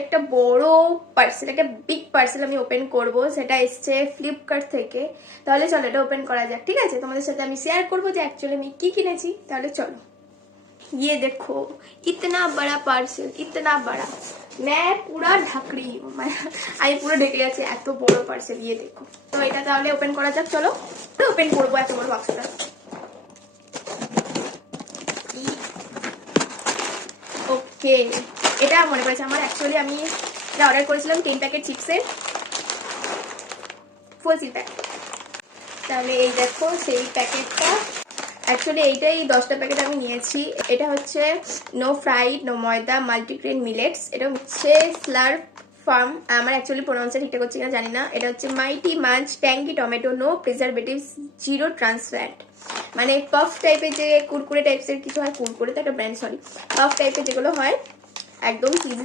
একটা বড় পার্সেল, একটা বিগ পার্সেল আমি ওপেন করব, সেটা এসছে ফ্লিপকার্ট থেকে। তাহলে চলো এটা ওপেন করা যাক, ঠিক আছে? তোমাদের সাথে আমি শেয়ার করবো যে অ্যাকচুয়ালি আমি কি কিনেছি। তাহলে চলো। ये देखो इतना बड़ा पार्सल, इतना बड़ा, मैं पूरा ढक रही हूँ, আমি পুরো ঢেকে যাচ্ছি, এত বড় পার্সেল। ये देखो। তো এটা তাহলে ওপেন করা যাক, চলো ওপেন করবো এত বড় বাক্সটা। ওকে, এটা মনে পড়েছে আমার, অ্যাকচুয়ালি আমি এটা অর্ডার করেছিলাম 10 প্যাকেট চিপসের ফুল সিল প্যাক। তাহলে এই দেখো সেই প্যাকেটটা, অ্যাকচুয়ালি এইটাই 10টা প্যাকেট আমি নিয়েছি। এটা হচ্ছে no fried no maida multigrain millets. এটা হচ্ছে স্লার্প ফার্ম, আমার অ্যাকচুয়ালি প্রোনাউন্সটা ঠিকঠাক হচ্ছে কিনা জানি না। এটা হচ্ছে Mighty Munch tangy tomato no preservatives zero trans fat. মানে পফ টাইপের যে কুরকুরে টাইপসের কিছু হয়, কুরকুরে তো একটা ব্র্যান্ড, সরি, পফ টাইপের যেগুলো হয় একদম চিজি